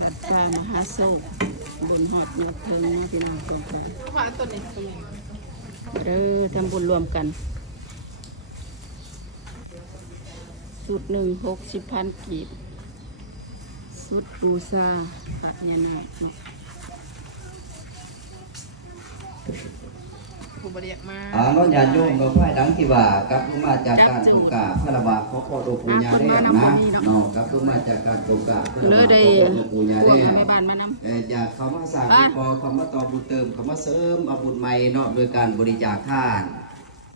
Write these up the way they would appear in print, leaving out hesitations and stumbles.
ดัดฟ้ามหาโศกบนหอดยกเทิงเนาะพี่น้องตรงกันเด้อทำบุญรวมกันสุด160,000 กีบสุดปูซาผักยานาเนาะผู้บริยากมาน้องญาติโยมเราไพ่ดังที่ว่ากับผู้มาจากการโกกาพระบาทของพ่อโตปูญาได้นะน้องกับผู้มาจากการโกกาเลยได้ปูญา พว ได้ กแม่บ้านมานำอยากเขามาสร้างพอเขามาต่อบุญเติมเขามาเสริมเอาบุญใหม่เนาะโดยการบริจาคทาน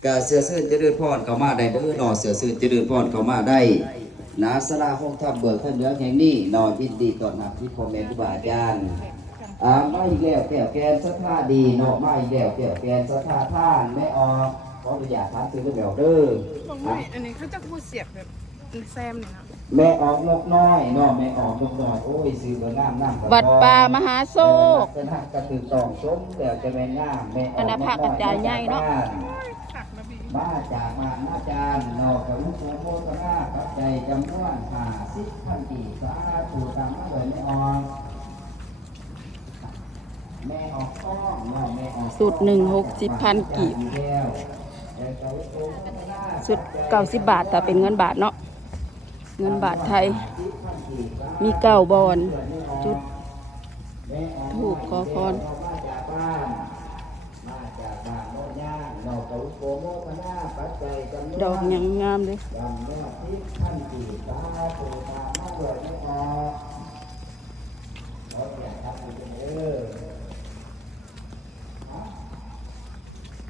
กะเสือซื่นจะเดินพรเขามาได้เด้อเนาะเสือซื่นจะเดินพรเขามาได้นาสลาห้องทับเบิกท่านเหนือแห่งนี้นอนยินดีต้อนรับที่พ่อแม่ครูบาอาจารย์มาอีกแล้วแก้วแกนศรัทธาดีเนาะมาอีกแล้วแก้วแกนศรัทธาท่านไม่ออกขออนุญาตถามซื้อเด้อเด้ออันนี้เขาจะพูดเสียบแบบแซมเนี่ยนะแม่ออกนกน้อยเนาะแม่ออกนกน้อยโอ้ยซื้อเบอร์น้ำน้ำวัดป่ามหาโศกจะนักกระตือตองสมแต่จะแม่งามแม่ออกนกน้อยกระจายใหญ่เนาะมาจากมาอาจารย์นอกจากลูกโมทนาปัจจัยจำนวน50,000 กีบสาธุตามมาเลยแม่ออกก้องแม่ออกสุด160,000 กีบสุด90 บาทแต่เป็นเงินบาทเนาะเงินบาทไทยมี9 บอนจุดถูกขอพรดอกยังงามเลย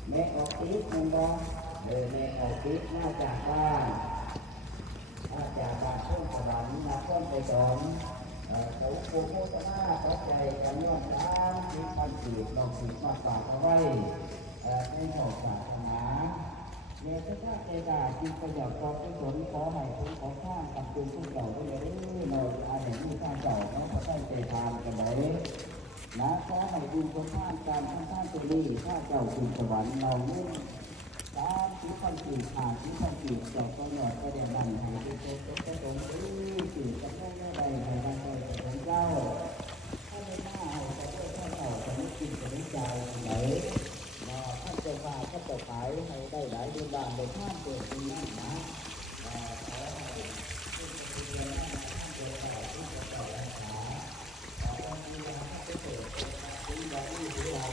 แม่ออกติ๊กมันบ้างแม่ออกติ๊กมาจากบ้านมาจากบ้านต้นสวรรค์มาต้นไปสอนเขาโกโมตนาปัจจัยจำนวน30,000 กีบลองสืบมาฝากเอาไว้ในหอศาสนาเมื่อพระเจ้าเจดาจึงประหยัดความกุศลขอให้คุณขอข้างกับคุณทุกเหล่าได้เลยเราอาจจะมีข้าเจ้าเนาะพระเจ้าเจดากันไหนนะขอให้ดูคนข้างการข้างตัวนี้ข้าเจ้าคุณสวรรค์เราเนี่ย30,000 กีบ50,000 กีบเจ้าก็หยอดก็เดี๋ยวนั่งให้ดูโตโตโตกีบจะแค่ไม่ได้ให้ได้ของเจ้าถ้าไม่น่าให้ข้าเจ้าจะไม่กินจะไม่ใจไหนท่านเจ้าฟ้าท่านเจ้าขายให้ได้หลายเดือนบ้านได้ข้ามเกิดปีนั้นนะขอให้ทุกคนเรียนท่านเจ้าฟ้าที่จะต่อรักษาขอให้มีท่านเจ้าเกิดปีแบบนี้หรือว่า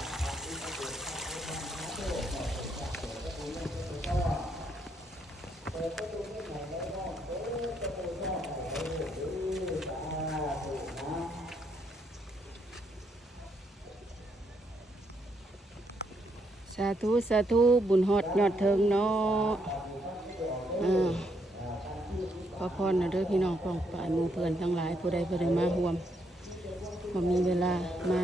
ที่จะเกิดข้าวข้าวข้าวโตต่อเกิดข้าวเกิดก็คือเรื่องที่ก็เปิดประตูให้ไหนแล้วก็เปิดประตูก็สาธุนะสาธุสาธุบุญฮอดยอดเทิงเนาะขอพรนะเด้อพี่น้องป้องปายหมู่เพื่อนทั้งหลายผู้ใดผู้ใดมาร่วมพอมีเวลามา